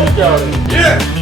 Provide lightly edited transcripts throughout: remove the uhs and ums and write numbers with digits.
both got it. Yeah.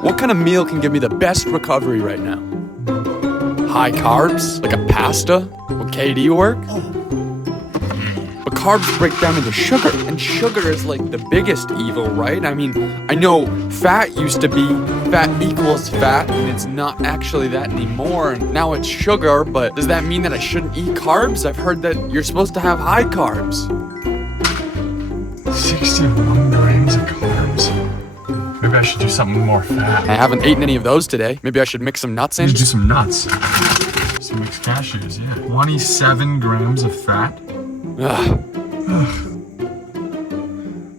What kind of meal can give me the best recovery right now? High carbs? Like a pasta? Will KD work? But carbs break down into sugar, and sugar is like the biggest evil, right? I mean, I know fat used to be fat equals fat, and it's not actually that anymore, and now it's sugar, but does that mean that I shouldn't eat carbs? I've heard that you're supposed to have high carbs. 61 grams of carbs. Maybe I should do something more fat. I haven't eaten any of those today. Maybe I should mix some nuts in? Just do some nuts. Some mixed cashews, yeah. 27 grams of fat. Ugh.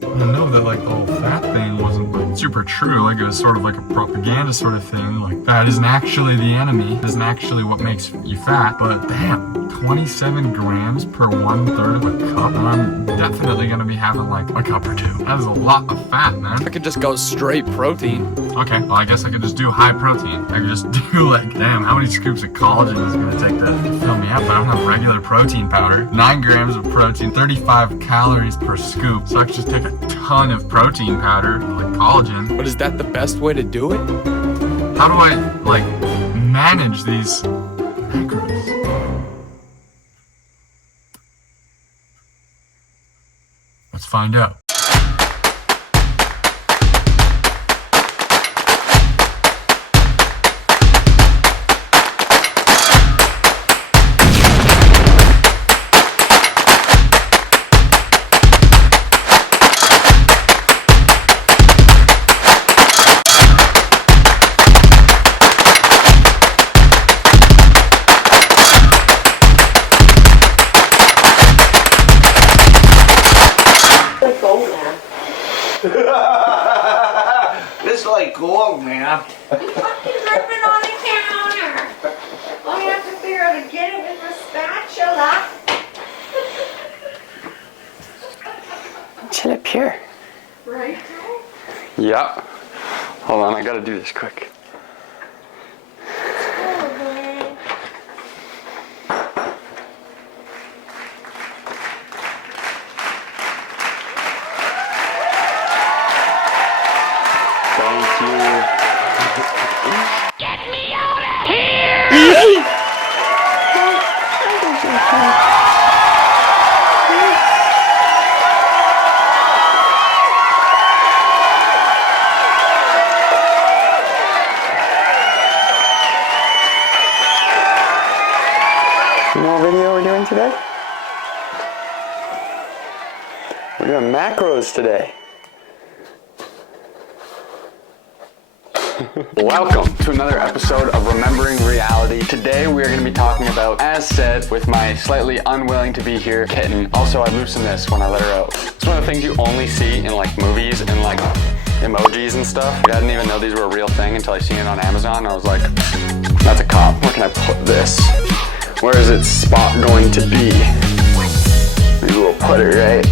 I know that like the whole fat thing wasn't like super true, like it was sort of like a propaganda sort of thing, like fat isn't actually the enemy, isn't actually what makes you fat, but damn, 27 grams per 1/3 of a cup, and I'm definitely gonna be having like a cup or two. That is a lot of fat, man. I could just go straight protein. Okay, well I guess I could just do high protein. I could just do like, damn, how many scoops of collagen is it gonna take to fill me up? I don't have regular protein powder. 9 grams of protein, 35 calories per scoop, so I could just take a ton of protein powder, like collagen. But is that the best way to do it? How do I, like, manage these macros? Let's find out. This is like gold, man. You fucking left it on the counter. I have to figure out how to get it with my spatula. Chili pure. Right? Yep. Hold on, I gotta do this quick. Thank you. Get me out of here! You know what video we're doing today? We're doing macros today. Welcome to another episode of Remembering Reality. Today we are going to be talking about, as said, with my slightly unwilling to be here kitten. Also, I loosened this when I let her out. It's one of the things you only see in like movies and like emojis and stuff. I didn't even know these were a real thing until I seen it on Amazon. And I was like, that's a cop. Where can I put this? Where is its spot going to be? Maybe we'll put it right.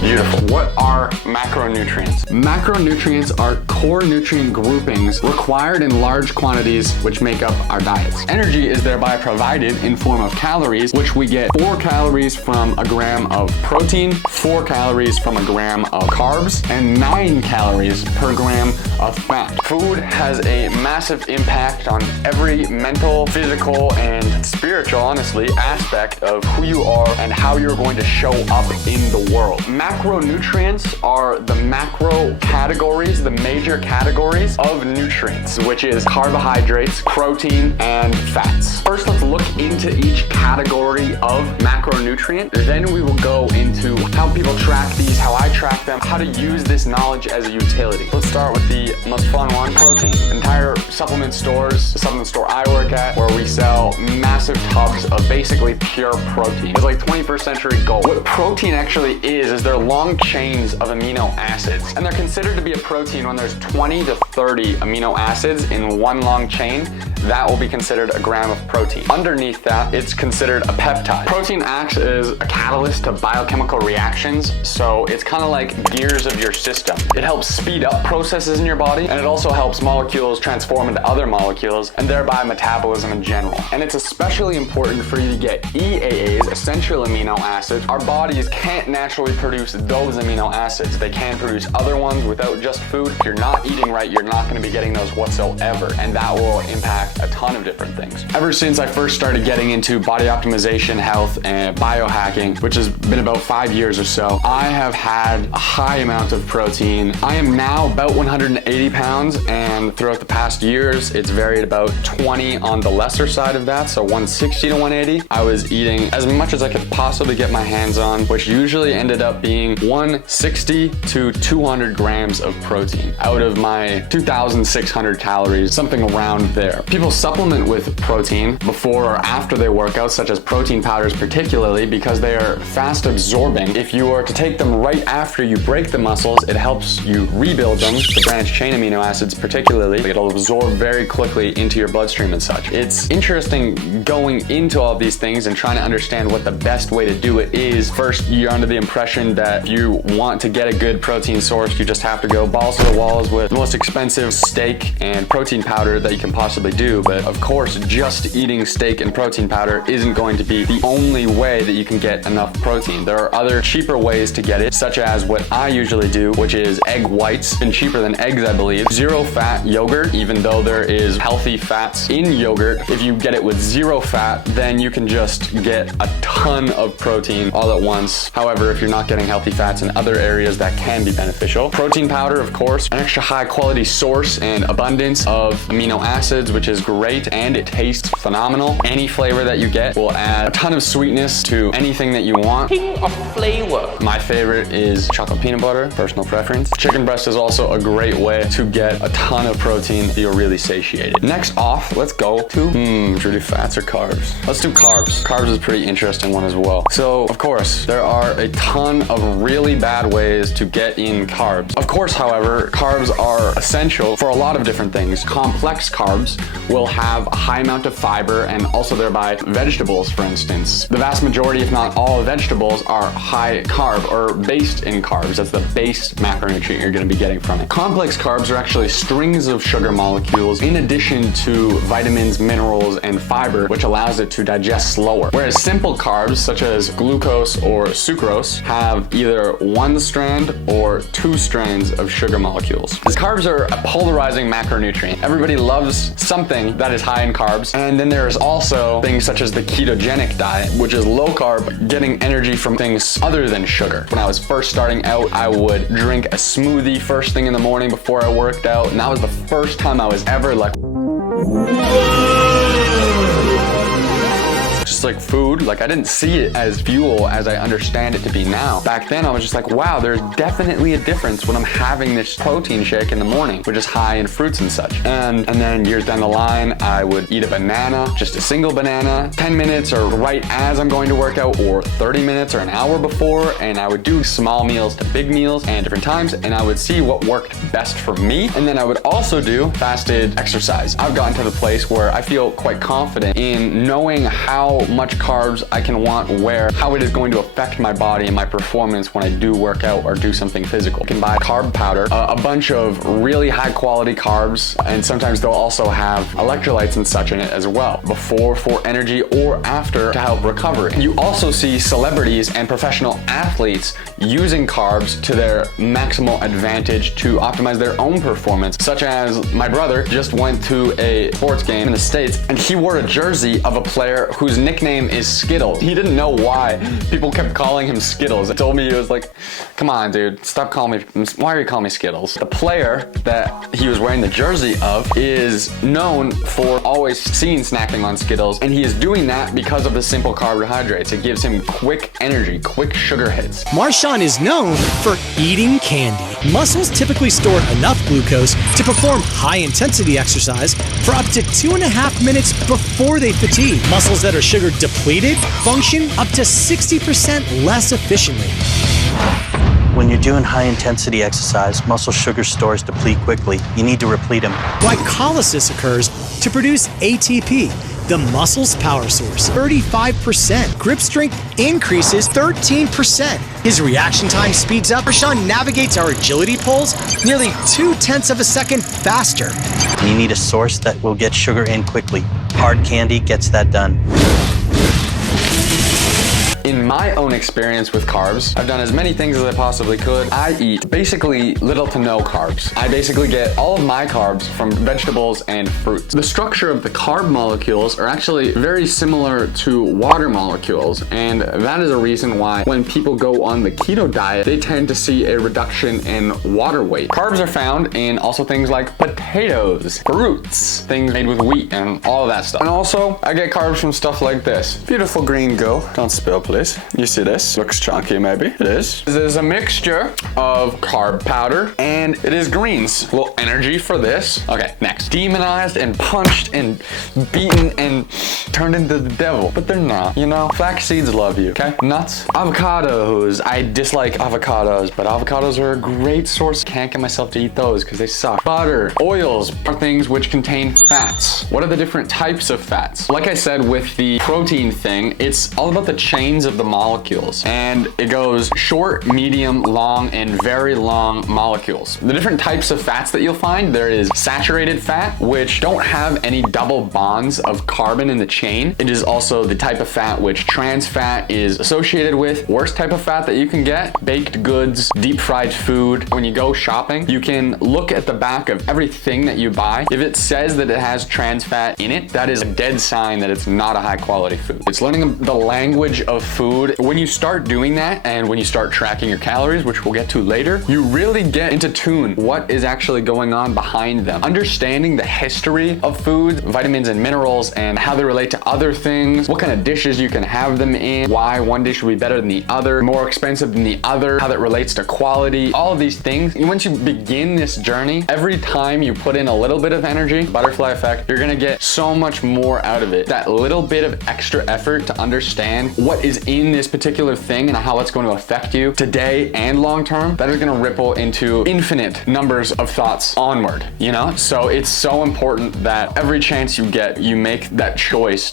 Beautiful. What are macronutrients? Macronutrients are core nutrient groupings required in large quantities which make up our diets. Energy is thereby provided in form of calories, which we get 4 calories from a gram of protein, 4 calories from a gram of carbs, and 9 calories per gram of fat. Food has a massive impact on every mental, physical, and spiritual, honestly, aspect of who you are and how you're going to show up in the world. Macronutrients are the macro categories, the major categories of nutrients, which is carbohydrates, protein, and fats. First, let's look into each category of macronutrient. Then we will go into how people track these, how I track them, how to use this knowledge as a utility. Let's start with the most fun one, protein. Entire supplement stores, the supplement store I work at, where we sell massive tubs of basically pure protein. It's like 21st century gold. What protein actually is they're long chains of amino acids, and they're considered to be a protein when there's 20 to 30 amino acids in one long chain. That will be considered a gram of protein. Underneath that, it's considered a peptide. Protein acts as a catalyst to biochemical reactions, so it's kind of like gears of your system. It helps speed up processes in your body, and it also helps molecules transform into other molecules, and thereby metabolism in general. And it's especially important for you to get EAAs, essential amino acids. Our bodies can't naturally produce those amino acids. They can produce other ones without just food. If you're not eating right, you're not going to be getting those whatsoever, and that will impact a ton of different things. Ever since I first started getting into body optimization, health, and biohacking, which has been about 5 years or so, I have had a high amount of protein. I am now about 180 pounds, and throughout the past years, it's varied about 20 on the lesser side of that, so 160 to 180. I was eating as much as I could possibly get my hands on, which usually ended up being 160 to 200 grams of protein out of my 2,600 calories, something around there. People supplement with protein before or after they work out, such as protein powders particularly, because they are fast absorbing. If you are to take them right after you break the muscles, it helps you rebuild them, the branched chain amino acids particularly. It'll absorb very quickly into your bloodstream and such. It's interesting going into all of these things and trying to understand what the best way to do it is. First, you're under the impression that if you want to get a good protein source, you just have to go balls to the walls with the most expensive steak and protein powder that you can possibly do. But of course, just eating steak and protein powder isn't going to be the only way that you can get enough protein. There are other cheaper ways to get it, such as what I usually do, which is egg whites, and cheaper than eggs, I believe. Zero fat yogurt, even though there is healthy fats in yogurt. If you get it with zero fat, then you can just get a ton of protein all at once. However, if you're not getting healthy fats in other areas, that can be beneficial. Protein powder, of course, an extra high quality source and abundance of amino acids, which is great, and it tastes phenomenal. Any flavor that you get will add a ton of sweetness to anything that you want. King of flavor. My favorite is chocolate peanut butter, personal preference. Chicken breast is also a great way to get a ton of protein. Feel really satiated. Next off, let's go to, should we do fats or carbs? Let's do carbs. Carbs is a pretty interesting one as well. So, of course, there are a ton of really bad ways to get in carbs. Of course, however, carbs are essential for a lot of different things. Complex carbs will have a high amount of fiber and also thereby vegetables, for instance. The vast majority, if not all vegetables, are high carb or based in carbs. That's the base macronutrient you're going to be getting from it. Complex carbs are actually strings of sugar molecules in addition to vitamins, minerals, and fiber, which which allows it to digest slower. Whereas simple carbs, such as glucose or sucrose, have either one strand or two strands of sugar molecules. Because carbs are a polarizing macronutrient. Everybody loves something that is high in carbs. And then there's also things such as the ketogenic diet, which is low carb, getting energy from things other than sugar. When I was first starting out, I would drink a smoothie first thing in the morning before I worked out. And that was the first time I was ever like, just like food, like I didn't see it as fuel as I understand it to be now. Back then I was just like, wow, there's definitely a difference when I'm having this protein shake in the morning, which is high in fruits and such. And then years down the line, I would eat a banana, just a single banana, 10 minutes or right as I'm going to work out, or 30 minutes or an hour before, and I would do small meals to big meals and different times, and I would see what worked best for me. And then I would also do fasted exercise. I've gotten to the place where I feel quite confident in knowing how much carbs I can want where, how it is going to affect my body and my performance when I do work out or do something physical. You can buy carb powder, a bunch of really high quality carbs, and sometimes they'll also have electrolytes and such in it as well, before for energy or after to help recovery. You also see celebrities and professional athletes using carbs to their maximal advantage to optimize their own performance, such as my brother just went to a sports game in the States and he wore a jersey of a player whose nickname is Skittles. He didn't know why people kept calling him Skittles. He told me, he was like, come on dude, stop calling me, why are you calling me Skittles? The player that he was wearing the jersey of is known for always seen snacking on Skittles, and he is doing that because of the simple carbohydrates. It gives him quick energy, quick sugar hits. Marshawn is known for eating candy. Muscles typically store enough glucose to perform high-intensity exercise for up to 2.5 minutes before they fatigue. Muscles that are sugar depleted function up to 60% less efficiently. When you're doing high-intensity exercise, muscle sugar stores deplete quickly. You need to replete them. Glycolysis occurs to produce ATP, the muscle's power source. 35%. Grip strength increases 13%. His reaction time speeds up. Marshawn navigates our agility poles nearly 0.2 of a second faster. You need a source that will get sugar in quickly. Hard candy gets that done. In my own experience with carbs, I've done as many things as I possibly could. I eat basically little to no carbs. I basically get all of my carbs from vegetables and fruits. The structure of the carb molecules are actually very similar to water molecules, and that is a reason why when people go on the keto diet, they tend to see a reduction in water weight. Carbs are found in also things like potatoes, fruits, things made with wheat, and all of that stuff. And also, I get carbs from stuff like this. Beautiful green go. Don't spill, please. You see this? Looks chunky, maybe. It is. This is a mixture of carb powder, and it is greens. A little energy for this. Okay, next. Demonized and punched and beaten and turned into the devil. But they're not, you know? Flax seeds love you, okay? Nuts. Avocados. I dislike avocados, but avocados are a great source. Can't get myself to eat those because they suck. Butter. Oils are things which contain fats. What are the different types of fats? Like I said with the protein thing, it's all about the chains of the molecules, and it goes short, medium, long, and very long molecules. The different types of fats that you'll find, there is saturated fat, which don't have any double bonds of carbon in the chain. It is also the type of fat which trans fat is associated with. Worst type of fat that you can get, baked goods, deep fried food. When you go shopping, you can look at the back of everything that you buy. If it says that it has trans fat in it, that is a dead sign that it's not a high quality food. It's learning the language of food. When you start doing that, and when you start tracking your calories, which we'll get to later, you really get into tune what is actually going on behind them. Understanding the history of foods, vitamins and minerals, and how they relate to other things, what kind of dishes you can have them in, why one dish would be better than the other, more expensive than the other, how that relates to quality, all of these things. Once you begin this journey, every time you put in a little bit of energy, butterfly effect, you're gonna get so much more out of it. That little bit of extra effort to understand what is in this particular thing and how it's going to affect you today and long term, that is going to ripple into infinite numbers of thoughts onward, you know? So it's so important that every chance you get, you make that choice choice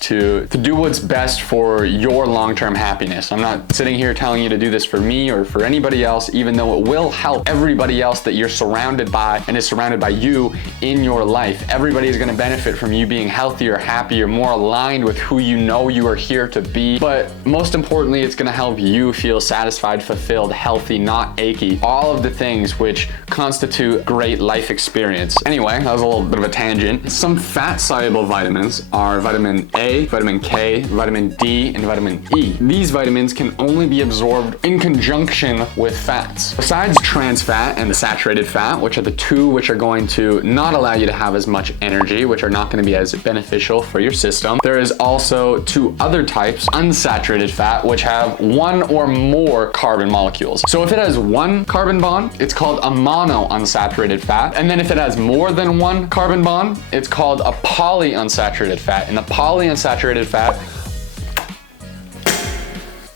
to do what's best for your long-term happiness. I'm not sitting here telling you to do this for me or for anybody else, even though it will help everybody else that you're surrounded by and is surrounded by you in your life. Everybody is going to benefit from you being healthier, happier, more aligned with who you know you are here to be. But most importantly, it's going to help you feel satisfied, fulfilled, healthy, not achy. All of the things which constitute great life experience. Anyway, that was a little bit of a tangent. Some fat-soluble vitamins are vitamin A, vitamin K, vitamin D, and vitamin E. These vitamins can only be absorbed in conjunction with fats. Besides trans fat and the saturated fat, which are the two which are going to not allow you to have as much energy, which are not going to be as beneficial for your system, there is also two other types, unsaturated fat, which have one or more carbon molecules. So if it has one carbon bond, it's called a monounsaturated fat. And then if it has more than one carbon bond, it's called a polyunsaturated fat. And the polyunsaturated fat,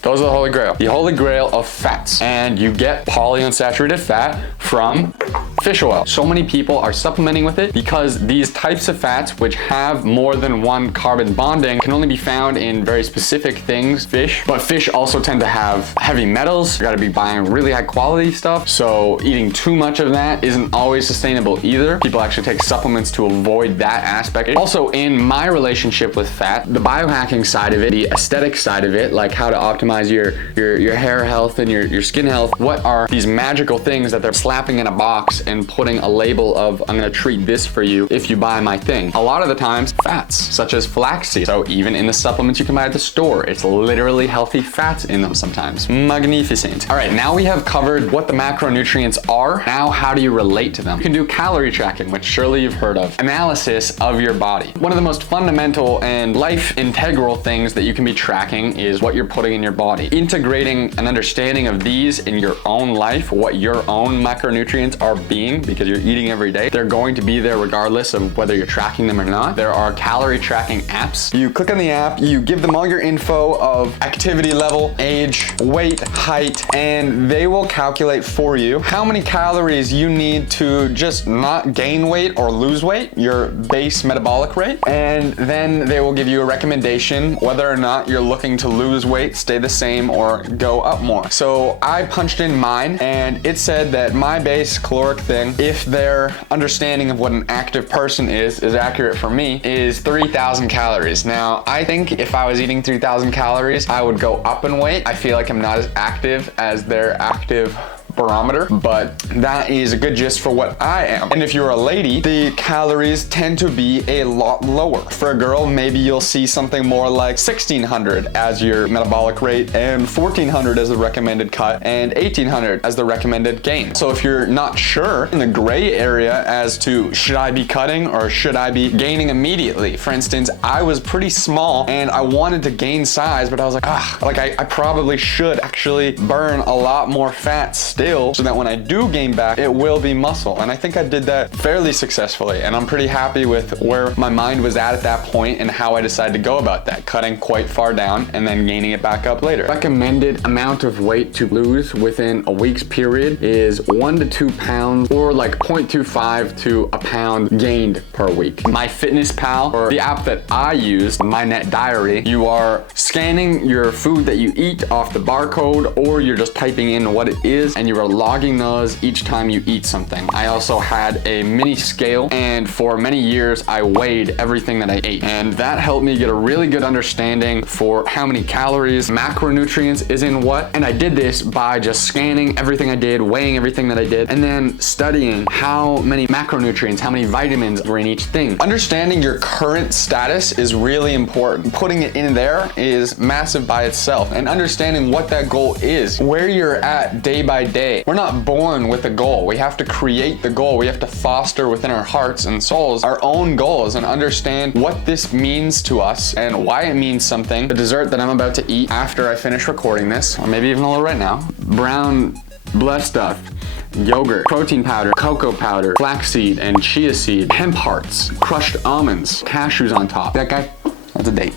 those are the holy grail. The holy grail of fats. And you get polyunsaturated fat from fish oil. So many people are supplementing with it because these types of fats, which have more than one carbon bonding, can only be found in very specific things, fish. But fish also tend to have heavy metals. You gotta be buying really high quality stuff. So eating too much of that isn't always sustainable either. People actually take supplements to avoid that aspect. Also, in my relationship with fat, the biohacking side of it, the aesthetic side of it, like how to optimize your hair health and your skin health, what are these magical things that they're slapping in a box and putting a label of, I'm gonna treat this for you if you buy my thing. A lot of the times, fats, such as flaxseed. So even in the supplements you can buy at the store, it's literally healthy fats in them sometimes. Magnificent. All right, now we have covered what the macronutrients are. Now, how do you relate to them? You can do calorie tracking, which surely you've heard of. Analysis of your body. One of the most fundamental and life integral things that you can be tracking is what you're putting in your body. Integrating an understanding of these in your own life, what your own macronutrients are being, because you're eating every day. They're going to be there regardless of whether you're tracking them or not. There are calorie tracking apps. You click on the app, you give them all your info of activity level, age, weight, height, and they will calculate for you how many calories you need to just not gain weight or lose weight, your base metabolic rate. And then they will give you a recommendation whether or not you're looking to lose weight, stay the same, or go up more. So I punched in mine and it said that my base caloric thing, if their understanding of what an active person is accurate for me, is 3,000 calories. Now, I think if I was eating 3,000 calories, I would go up in weight. I feel like I'm not as active as their active barometer, but that is a good gist for what I am. And if you're a lady, the calories tend to be a lot lower. For a girl, maybe you'll see something more like 1,600 as your metabolic rate, and 1,400 as the recommended cut, and 1,800 as the recommended gain. So if you're not sure, in the gray area as to should I be cutting or should I be gaining immediately? For instance, I was pretty small and I wanted to gain size, but I was like, I probably should actually burn a lot more fat still, so that when I do gain back, it will be muscle. And I think I did that fairly successfully. And I'm pretty happy with where my mind was at that point and how I decided to go about that, cutting quite far down and then gaining it back up later. Recommended amount of weight to lose within a week's period is 1 to 2 pounds, or like 0.25 to a pound gained per week. MyFitnessPal, or the app that I use, My Net Diary, you are scanning your food that you eat off the barcode, or you're just typing in what it is and you are logging those each time you eat something. I also had a mini scale, and for many years I weighed everything that I ate, and that helped me get a really good understanding for how many calories, macronutrients is in what. And I did this by just scanning everything I did, weighing everything that I did, and then studying how many macronutrients, how many vitamins were in each thing. Understanding your current status is really important. Putting it in there is massive by itself, and understanding what that goal is, where you're at day by day. We're not born with a goal. We have to create the goal. We have to foster within our hearts and souls our own goals and understand what this means to us and why it means something. The dessert that I'm about to eat after I finish recording this, or maybe even a little right now, brown blessed stuff, yogurt, protein powder, cocoa powder, flaxseed and chia seed, hemp hearts, crushed almonds, cashews on top. That guy, that's a date.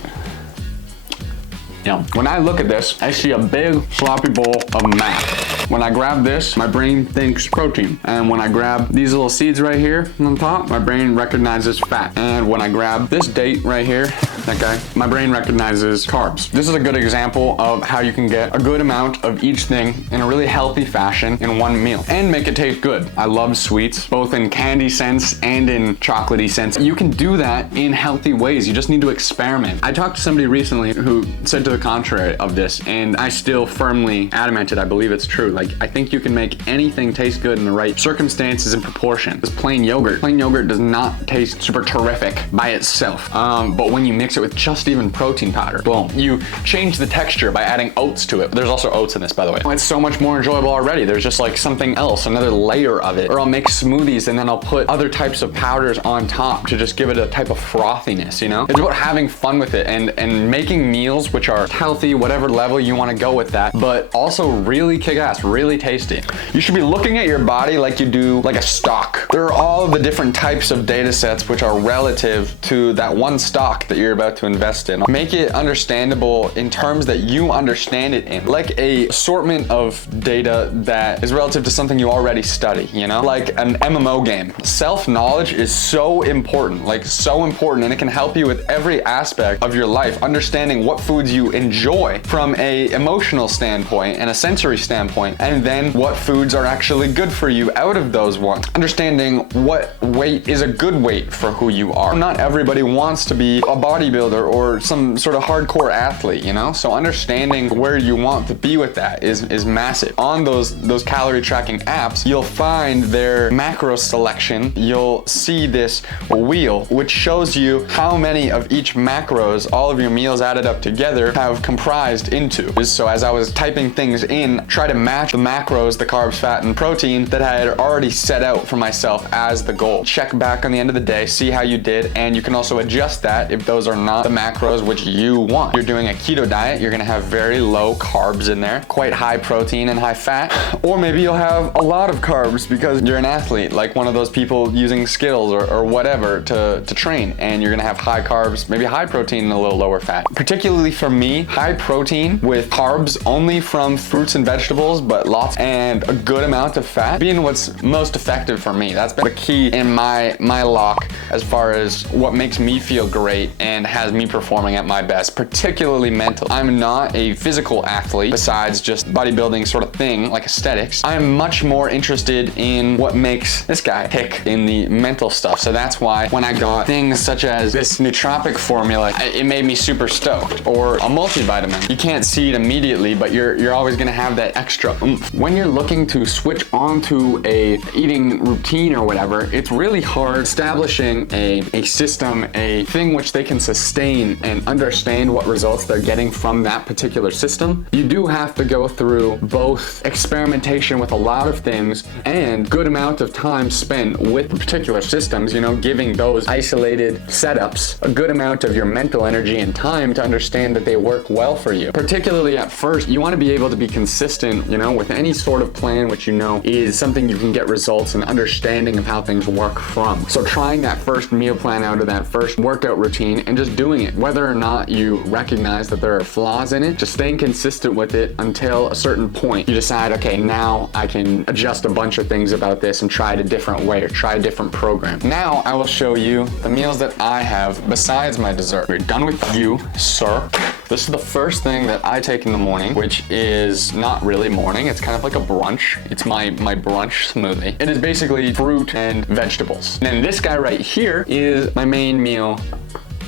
Yeah. When I look at this, I see a big floppy bowl of math. When I grab this, my brain thinks protein. And when I grab these little seeds right here on top, my brain recognizes fat. And when I grab this date right here, that guy, my brain recognizes carbs. This is a good example of how you can get a good amount of each thing in a really healthy fashion in one meal and make it taste good. I love sweets, both in candy sense and in chocolatey sense. You can do that in healthy ways. You just need to experiment. I talked to somebody recently who said to the contrary of this, and I still firmly adamented I believe it's true. Like, I think you can make anything taste good in the right circumstances and proportion. This plain yogurt does not taste super terrific by itself. But when you mix it with just even protein powder, boom, you change the texture by adding oats to it. There's also oats in this, by the way. It's so much more enjoyable already. There's just like something else, another layer of it. Or I'll make smoothies and then I'll put other types of powders on top to just give it a type of frothiness, you know? It's about having fun with it and making meals which are healthy, whatever level you want to go with that, but also really kick-ass, really tasty. You should be looking at your body like you do like a stock. There are all of the different types of data sets which are relative to that one stock that you're about to invest in. Make it understandable in terms that you understand it in, like a assortment of data that is relative to something you already study, you know? Like an MMO game. Self-knowledge is so important, like so important, and it can help you with every aspect of your life, understanding what foods you enjoy from a emotional standpoint and a sensory standpoint, and then what foods are actually good for you out of those ones. Understanding what weight is a good weight for who you are. Not everybody wants to be a bodybuilder or some sort of hardcore athlete, you know? So understanding where you want to be with that is massive. On those calorie tracking apps, you'll find their macro selection. You'll see this wheel, which shows you how many of each macros all of your meals added up together have comprised into. So as I was typing things in, try to match the macros, the carbs, fat, and protein that I had already set out for myself as the goal. Check back on the end of the day, see how you did, and you can also adjust that if those are not the macros which you want. You're doing a keto diet, you're gonna have very low carbs in there, quite high protein and high fat, or maybe you'll have a lot of carbs because you're an athlete, like one of those people using Skittles or whatever to train, and you're gonna have high carbs, maybe high protein and a little lower fat. Particularly for me, high protein with carbs only from fruits and vegetables, but lots and a good amount of fat being what's most effective for me. That's been the key in my lock as far as what makes me feel great and has me performing at my best, particularly mental. I'm not a physical athlete besides just bodybuilding sort of thing, like aesthetics. I'm much more interested in what makes this guy tick in the mental stuff. So that's why when I got things such as this nootropic formula, it made me super stoked. Or a multivitamin. You can't see it immediately, but you're always gonna have that extra oomph. When you're looking to switch onto a eating routine or whatever, it's really hard establishing a system, a thing which they can sustain and understand what results they're getting from that particular system. You do have to go through both experimentation with a lot of things and good amount of time spent with particular systems, you know, giving those isolated setups a good amount of your mental energy and time to understand that they work well for you. Particularly at first, you want to be able to be consistent, you know, with any sort of plan which you know is something you can get results and understanding of how things work from. So trying that first meal plan out of that first workout routine and just doing it, whether or not you recognize that there are flaws in it, just staying consistent with it until a certain point you decide, okay, now I can adjust a bunch of things about this and try it a different way or try a different program. Now I will show you the meals that I have besides my dessert. We're done with you, sir. This is the first thing that I take in the morning, which is not really morning. It's kind of like a brunch. It's my brunch smoothie. It is basically fruit and vegetables. And then this guy right here is my main meal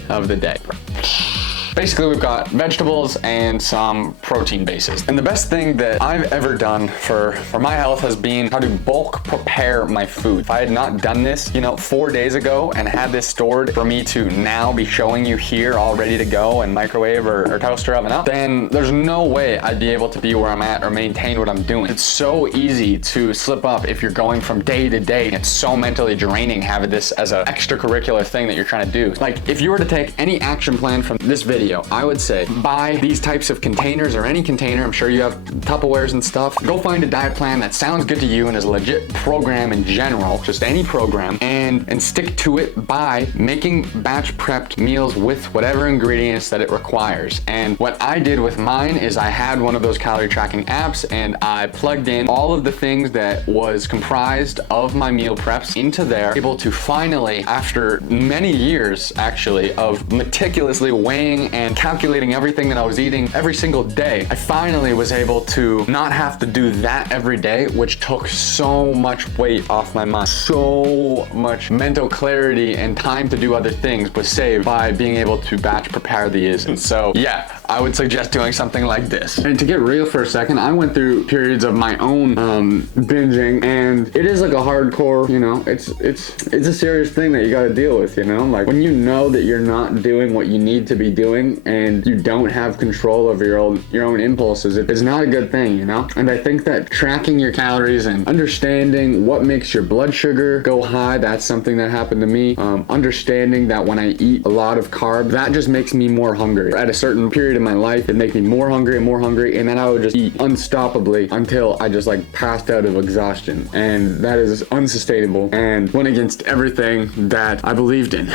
of the day. Basically, we've got vegetables and some protein bases. And the best thing that I've ever done for my health has been how to bulk prepare my food. If I had not done this, 4 days ago and had this stored for me to now be showing you here all ready to go and microwave or toaster oven up, then there's no way I'd be able to be where I'm at or maintain what I'm doing. It's so easy to slip up if you're going from day to day. It's so mentally draining having this as an extracurricular thing that you're trying to do. Like, if you were to take any action plan from this video video, I would say buy these types of containers or any container. I'm sure you have Tupperwares and stuff. Go find a diet plan that sounds good to you and is a legit program in general, just any program, and stick to it by making batch prepped meals with whatever ingredients that it requires. And what I did with mine is I had one of those calorie tracking apps and I plugged in all of the things that was comprised of my meal preps into there, able to finally, after many years actually of meticulously weighing and calculating everything that I was eating every single day, I finally was able to not have to do that every day, which took so much weight off my mind. So much mental clarity and time to do other things was saved by being able to batch prepare these. And so yeah, I would suggest doing something like this. And to get real for a second, I went through periods of my own binging, and it is like a hardcore, you know, it's a serious thing that you got to deal with, you know, like when you know that you're not doing what you need to be doing and you don't have control over your own impulses, it's not a good thing, you know. And I think that tracking your calories and understanding what makes your blood sugar go high, that's something that happened to me. Understanding that when I eat a lot of carbs, that just makes me more hungry. At a certain period in my life, it'd make me more hungry, and then I would just eat unstoppably until I just like passed out of exhaustion, and that is unsustainable and went against everything that I believed in.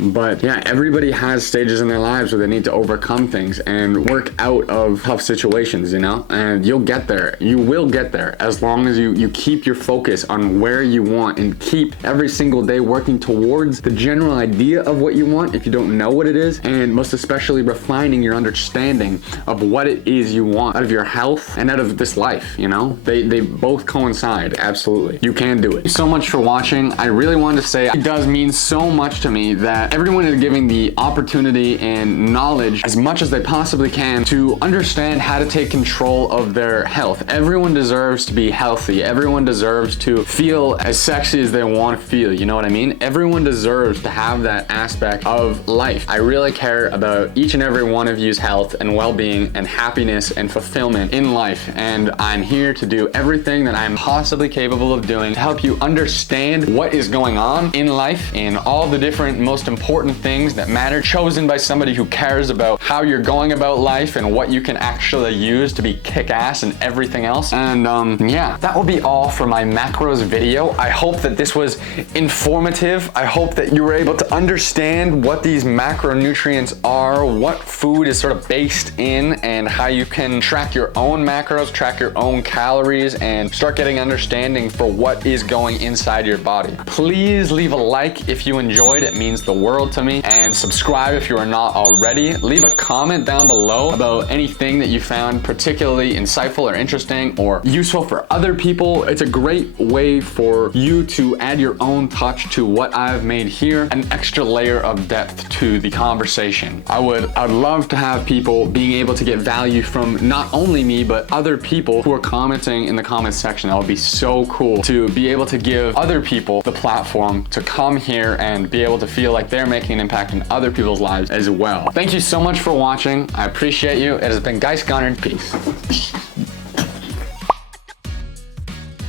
But yeah, everybody has stages in their lives where they need to overcome things and work out of tough situations, you know, and you'll get there. You will get there as long as you keep your focus on where you want and keep every single day working towards the general idea of what you want if you don't know what it is, and most especially refining your understanding of what it is you want out of your health and out of this life, you know. They both coincide. Absolutely, you can do it. Thank you so much for watching. I really wanted to say it does mean so much to me that everyone is giving the opportunity and knowledge as much as they possibly can to understand how to take control of their health. Everyone deserves to be healthy. Everyone deserves to feel as sexy as they want to feel, you know what I mean? Everyone deserves to have that aspect of life. I really care about each and every one of you's health and well-being and happiness and fulfillment in life, and I'm here to do everything that I'm possibly capable of doing to help you understand what is going on in life and all the different most important things that matter, chosen by somebody who cares about how you're going about life and what you can actually use to be kick-ass and everything else. And yeah, that will be all for my macros video. I hope that this was informative. I hope that you were able to understand what these macronutrients are, what food is sort of based in, and how you can track your own macros, track your own calories, and start getting understanding for what is going inside your body. Please leave a like if you enjoyed. It means the world to me. And subscribe if you are not already. Leave a comment down below about anything that you found particularly insightful or interesting or useful for other people. It's a great way for you to add your own touch to what I've made here, an extra layer of depth to the conversation. I'd love to have people being able to get value from not only me, but other people who are commenting in the comments section. That would be so cool to be able to give other people the platform to come here and be able to feel like they're making an impact in other people's lives as well. Thank you so much for watching. I appreciate you. It has been Geist Gunner. Peace.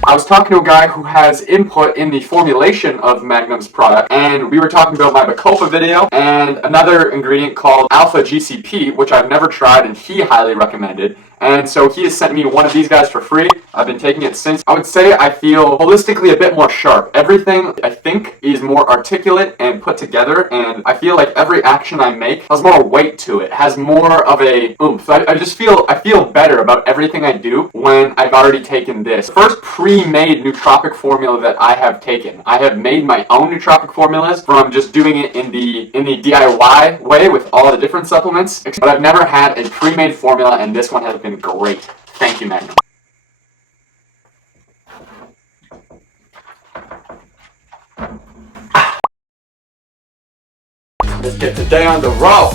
I was talking to a guy who has input in the formulation of Magnum's product, and we were talking about my Bacopa video and another ingredient called Alpha GCP, which I've never tried and he highly recommended. And so he has sent me one of these guys for free. I've been taking it since. I would say I feel holistically a bit more sharp. Everything I think is more articulate and put together, and I feel like every action I make has more weight to it, has more of a oomph. I feel better about everything I do when I've already taken this. First pre-made nootropic formula that I have taken. I have made my own nootropic formulas from just doing it in the DIY way with all the different supplements, but I've never had a pre-made formula, and this one has been great. Thank you, Magnum. Let's get today on the road.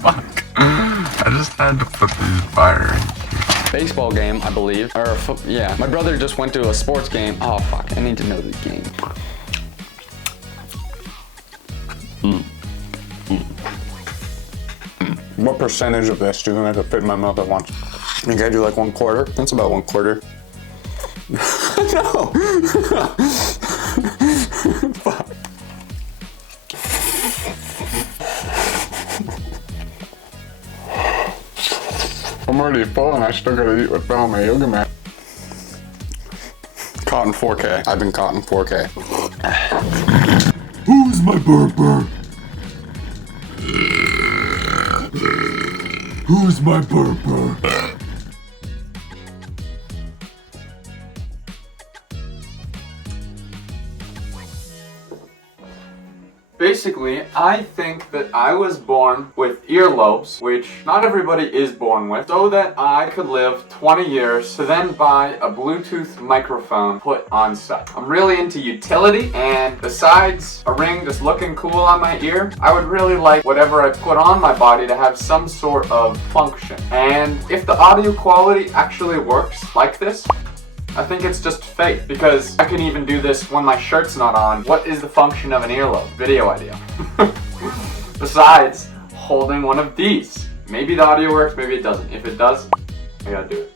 Fuck. I just had to put these fire in here. baseball game, I believe. Or, yeah. My brother just went to a sports game. Oh, fuck. I need to know the game. What percentage of this do you think I could fit in my mouth at once? I think I do like 1/4. That's about 1/4. No. Fuck. I'm already full and I still gotta eat what's on my yoga mat. Caught in 4K. I've been caught in 4K. Who's my burper? Who's my burper? Basically, I think that I was born with earlobes, which not everybody is born with, so that I could live 20 years to then buy a Bluetooth microphone put on set. I'm really into utility, and besides a ring just looking cool on my ear, I would really like whatever I put on my body to have some sort of function. And if the audio quality actually works like this, I think it's just fake, because I can even do this when my shirt's not on. What is the function of an earlobe? Video idea. Besides holding one of these. Maybe the audio works, maybe it doesn't. If it does, I gotta do it.